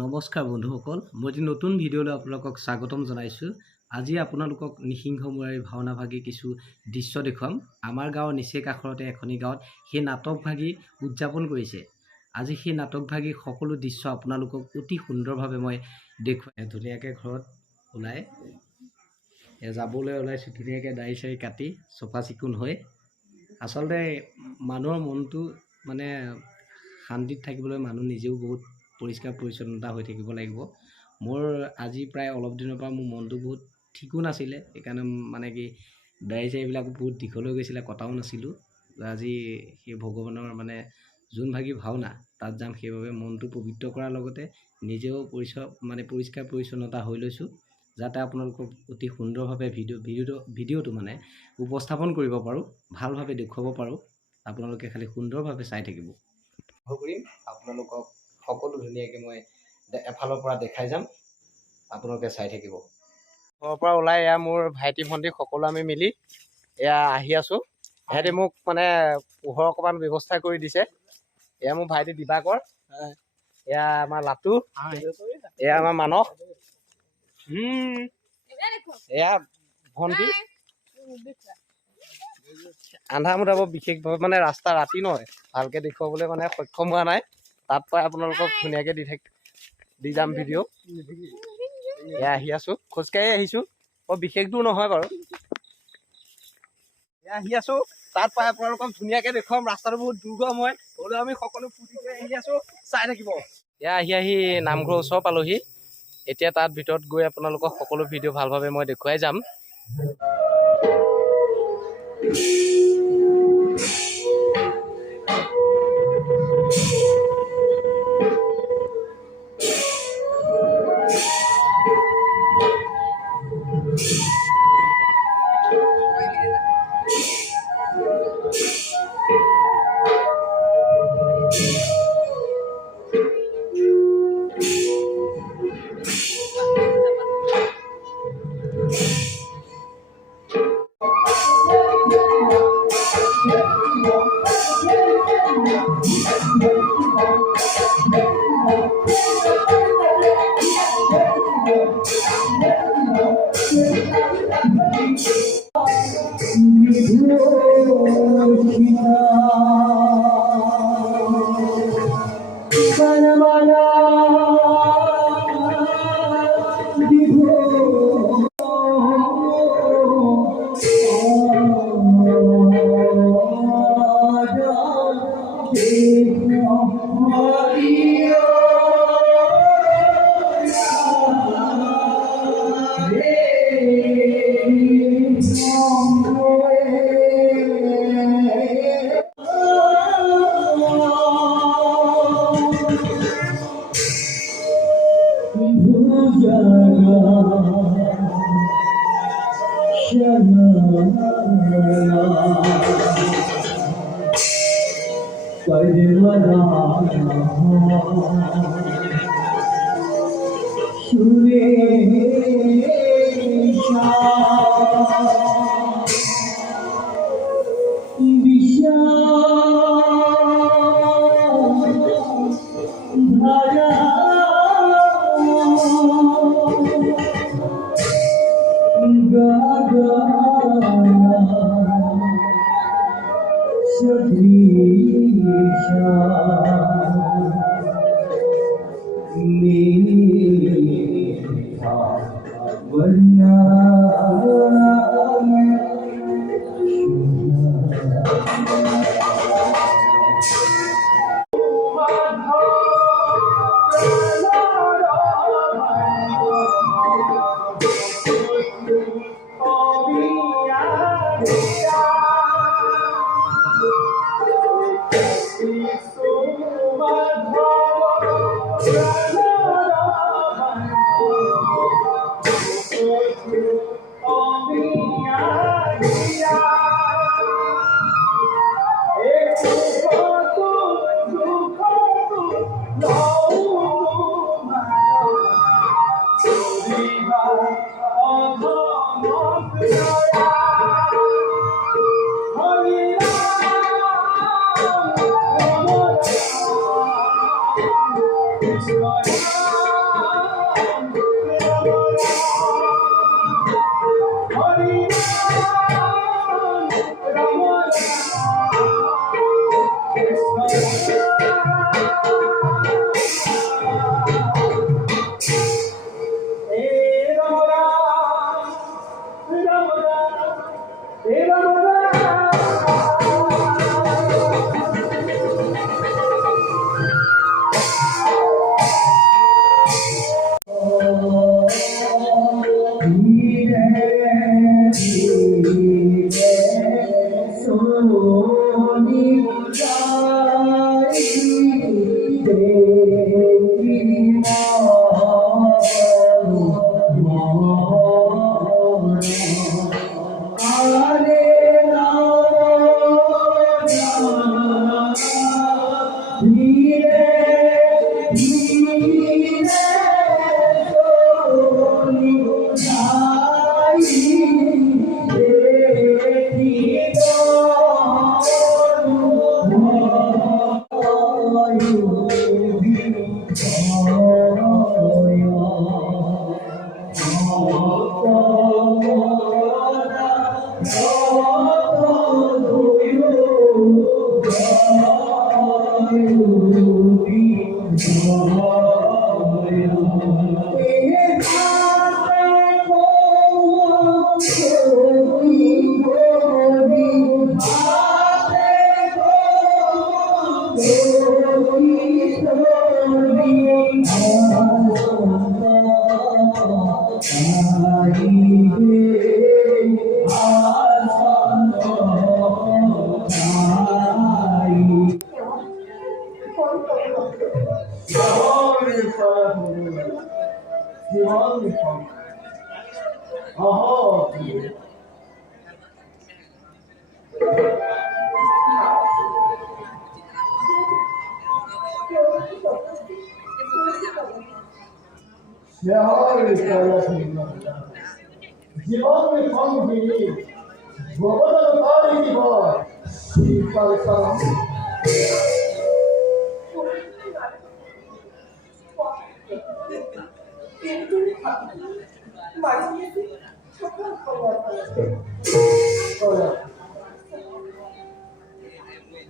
নমস্কাৰ বন্ধুসকল, মই এটি নতুন ভিডিঅ'লৈ আপোনালোকক স্বাগতম জনাইছোঁ। আজি আপোনালোকক নিসিংহ মুৰাৰী ভাওনা ভাগি কিছু দৃশ্য দেখুৱাম। আমাৰ গাঁৱৰ নিচেই কাষৰতে এখনি গাঁৱত সেই নাটক ভাগি উদযাপন কৰিছে। আজি সেই নাটক ভাগি সকলো দৃশ্য আপোনালোকক অতি সুন্দৰভাৱে মই দেখুৱাই ধুনীয়াকৈ ঘৰত ওলাই যাবলৈ ওলাইছোঁ। ধুনীয়াকৈ দাড়ি চাৰি কাটি চফা চিকুণ হৈ আচলতে মানুহৰ মনটো মানে শান্তিত থাকিবলৈ মানুহ নিজেও বহুত পৰিষ্কাৰ পৰিচ্ছন্নতা হৈ থাকিব লাগিব। মোৰ আজি প্ৰায় অলপ দিনৰ পৰা মোৰ মনটো বহুত ঠিকো নাছিলে, সেইকাৰণে মানে কি দাড়ি চাৰিবিলাক বহুত দীঘল হৈ গৈছিলে, কটাও নাছিলোঁ। আজি সেই ভগৱানৰ মানে যোন ভাগি ভাওনা তাত যাম, সেইবাবে মনটো পবিত্ৰ কৰাৰ লগতে নিজেও পৰিষ্কাৰ পৰিচ্ছন্নতা হৈ লৈছোঁ, যাতে আপোনালোকক অতি সুন্দৰভাৱে ভিডিঅ'টো মানে উপস্থাপন কৰিব পাৰোঁ, ভালভাৱে দেখুৱাব পাৰোঁ। আপোনালোকে খালি সুন্দৰভাৱে চাই থাকিব। কৰিম আপোনালোকক সকলো ধুনীয়াকৈ মই এফালৰ পৰা দেখাই যাম, আপোনালোকে চাই থাকিব। ঘৰৰ পৰা ওলাই এয়া মোৰ ভাইটি ভণ্টি সকলো আমি মিলি এয়া আহি আছোঁ। সিহঁতে মোক মানে পোহৰ অকণমান ব্যৱস্থা কৰি দিছে। এয়া মোৰ ভাইটি দিবাকৰ, এয়া আমাৰ লাটু, এয়া আমাৰ মানস, এয়া ভণ্টি। আন্ধাৰ মুন্ধাৰ বিশেষভাৱে মানে ৰাস্তা ৰাতি নহয়, ভালকৈ দেখুৱাবলৈ মানে সক্ষম হোৱা নাই। তাত পাই আপোনালোকক ধুনীয়াকৈ দি যাম ভিডিঅ'। এয়া আহি আছোঁ, খোজকাঢ়ি আহিছোঁ, বৰ বিশেষ দূৰ নহয় বাৰু। এয়া আহি আছোঁ, তাত পাই আপোনালোকক ধুনীয়াকৈ দেখুৱাম। ৰাস্তাটো বহুত দুৰ্গম হয়, হ'লেও আমি সকলো ফূৰ্তি কৰি আহি আছোঁ, চাই থাকিব। এয়া আহি নামঘৰৰ ওচৰ পালোহি। এতিয়া তাত ভিতৰত গৈ আপোনালোকক সকলো ভিডিঅ' ভালভাৱে মই দেখুৱাই যাম।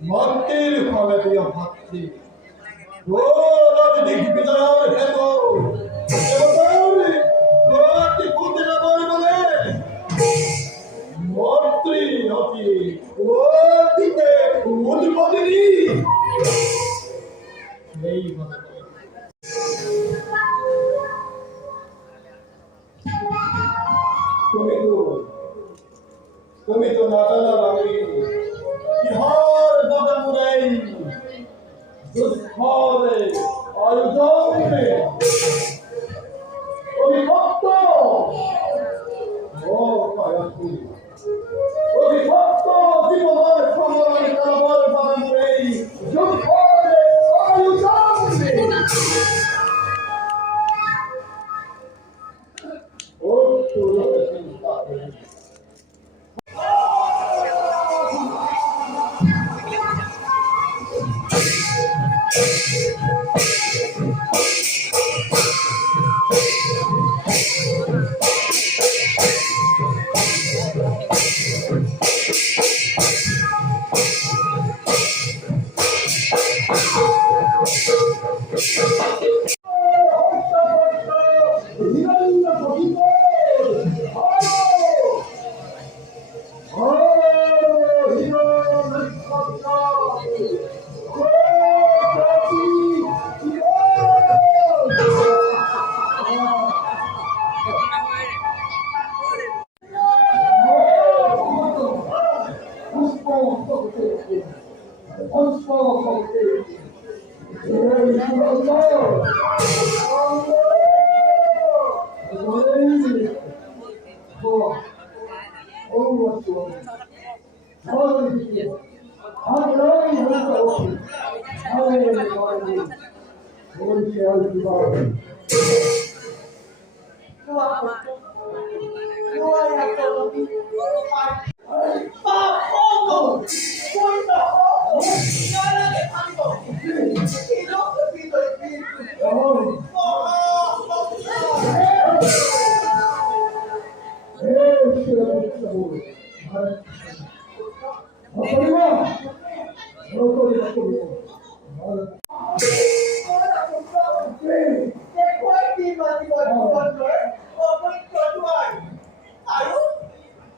Mantir quality of bhakti. Oh, not the big pizza out of heaven. What the good in a boy, Mantri, Oti. What the body? তুমি তো নাচানা বাঙালি বিহার দাদা মুরাই দুঃখরে আয়োজনে অভিভক্ত ও কায়াতু অভিভক্ত জীবনের সংগ্রামে কারবার বাঙালি মুরাই দুঃখরে আয়োজনে ও তোর চিন্তা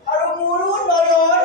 আৰু মোৰো নয়ন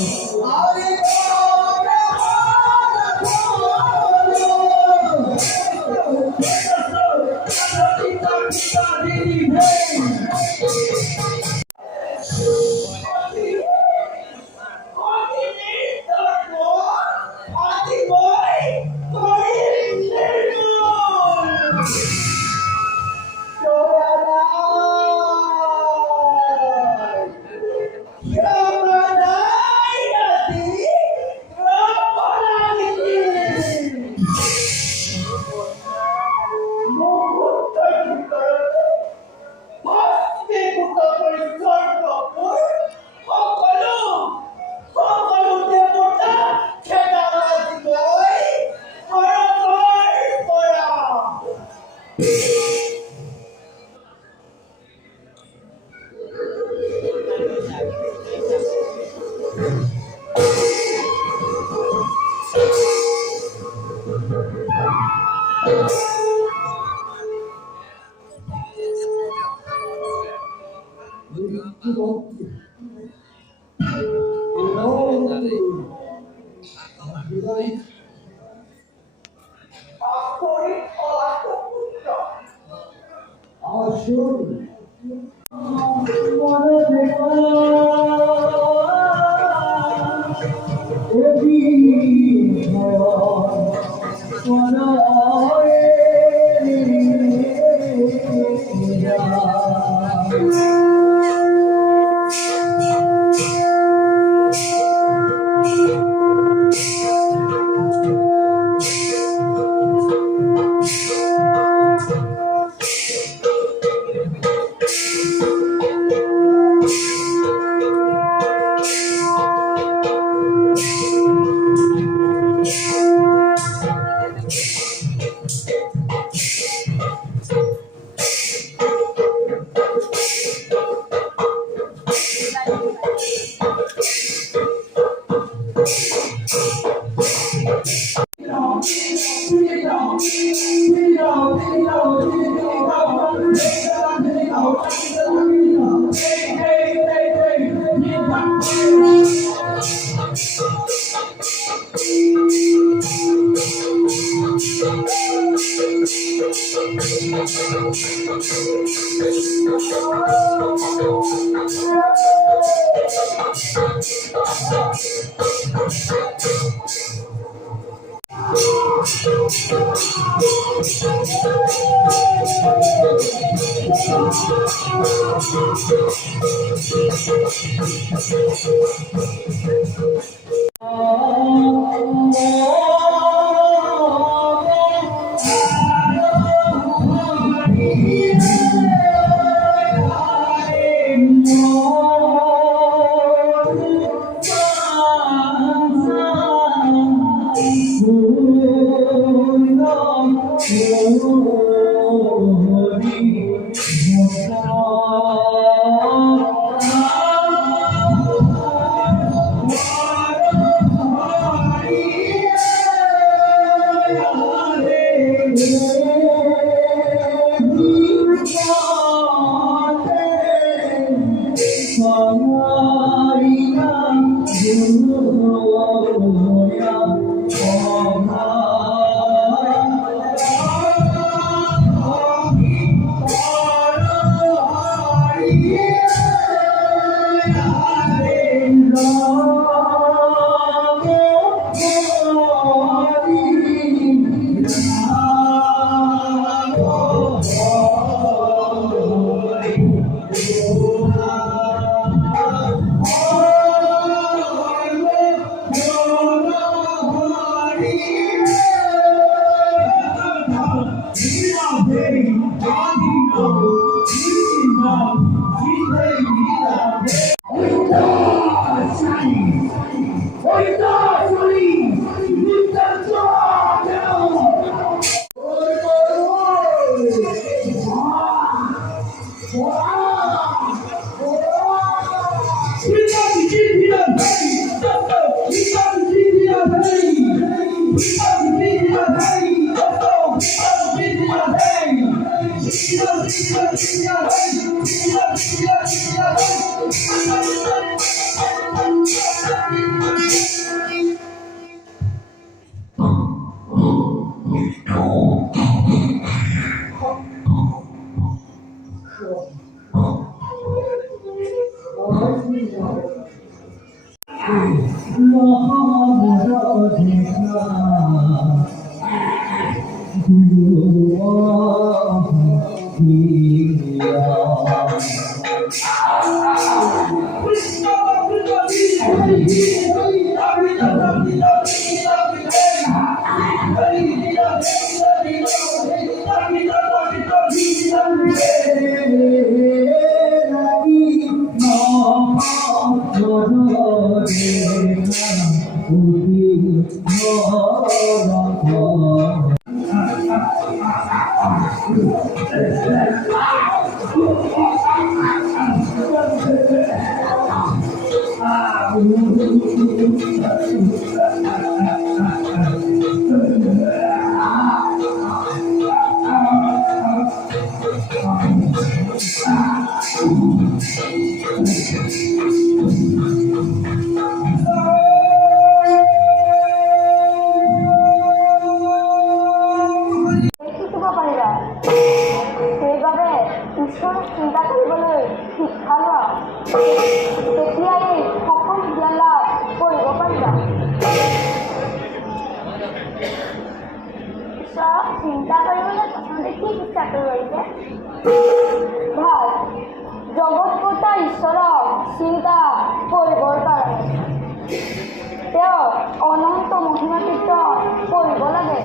Hey! শিকিব পাৰিবা সেইবাবে ঈশ্বৰক চিন্তা কৰিবলৈ শিক্ষা লোৱা তেতিয়াই সকলো জ্ঞান লাভ কৰিব পাৰিবা ঈশ্বৰক চিন্তা কৰিবলৈ প্ৰথমতে কি শিক্ষা কৰিব পাৰিছে ভাল জগতকৰ্তা ঈশ্বৰক চিন্তা কৰিবৰ কাৰণে তেওঁ অনন্ত মহিমা কীৰ্তন কৰিব লাগে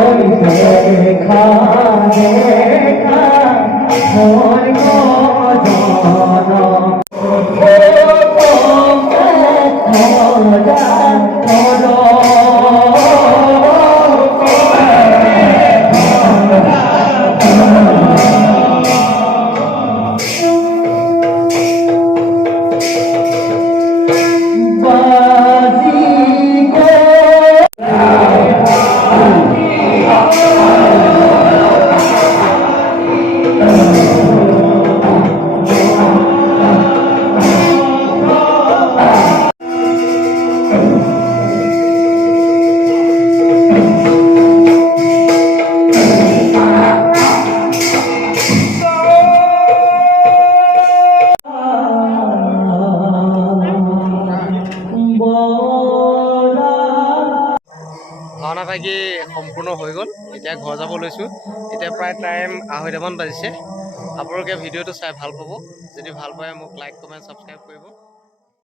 দেখা দেখা মন ভাওনা ভাগি সম্পূৰ্ণ হৈ গ'ল। এতিয়া ঘৰ যাব লৈছোঁ। এতিয়া প্ৰায় টাইম 2:30মান বাজিছে। আপোনালোকে ভিডিঅ'টো চাই ভাল পাব। যদি ভাল পায় মোক লাইক কমেণ্ট ছাবস্ক্ৰাইব কৰিব।